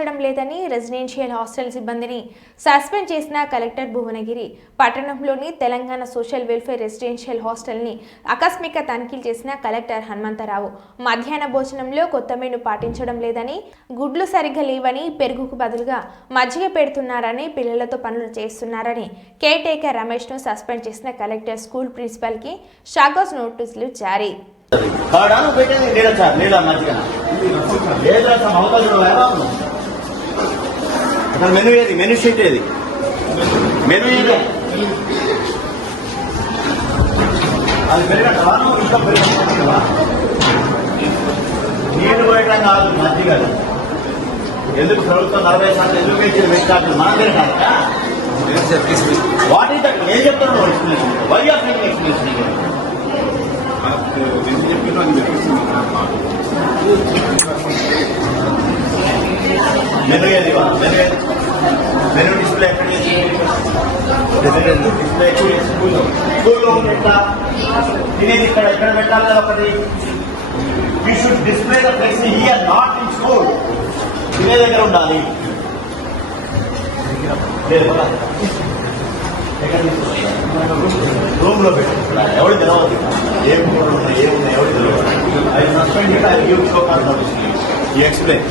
పాటించడం లేదని residential hostel సిబ్బందిని సస్పెండ్ చేసిన కలెక్టర్ భువనగిరి. పట్టణంలోని తెలంగాణ సోషల్ వెల్ఫేర్ రెసిడెన్షియల్ హాస్టల్ని ఆకస్మిక తనిఖీలు చేసిన కలెక్టర్ హనుమంతరావు మధ్యాహ్న భోజనంలో కొత్త మెను పాటించడం లేదని, గుడ్లు సరిగ్గా లేవని, పెరుగుకు బదులుగా మజ్జిగ పెడుతున్నారని, పిల్లలతో పనులు చేస్తున్నారని కేర్ టేకర్ రమేష్ను సస్పెండ్ చేసిన కలెక్టర్ స్కూల్ ప్రిన్సిపల్కి షాకోస్ నోటీసులు జారీ. మెనూ ఏది? మెనూ షీట్ ఏది? మెనూ ఏది? అది పెరిగట్టవా? ఇంకా పెరిగట్టవా? నీళ్లు పోయడం కాదు, మధ్య కాదు. ఎందుకు ప్రభుత్వం 40% ఎడ్యుకేషన్ పెట్టాలి? మనం పెరగాలి. What is that? ఏం చెప్తున్నాను explanation? Why are making explanation? Menu ఏది? మెనూ డిస్ప్లే ఎక్కడ? డిస్ప్లే స్కూల్లో పెట్టా తినేది ఇక్కడ ఎక్కడ పెట్టాలి కదా ఒకటి. You should display the flexi here, not in school. తినే దగ్గర ఉండాలి. రూమ్ లో పెట్టి ఎవరు తెలవద్దు. ఏం కూడా ఉన్నాయి, ఏమున్నాయి ఎవరు తెలియదు. I suspend it, I give show call notice. You explain.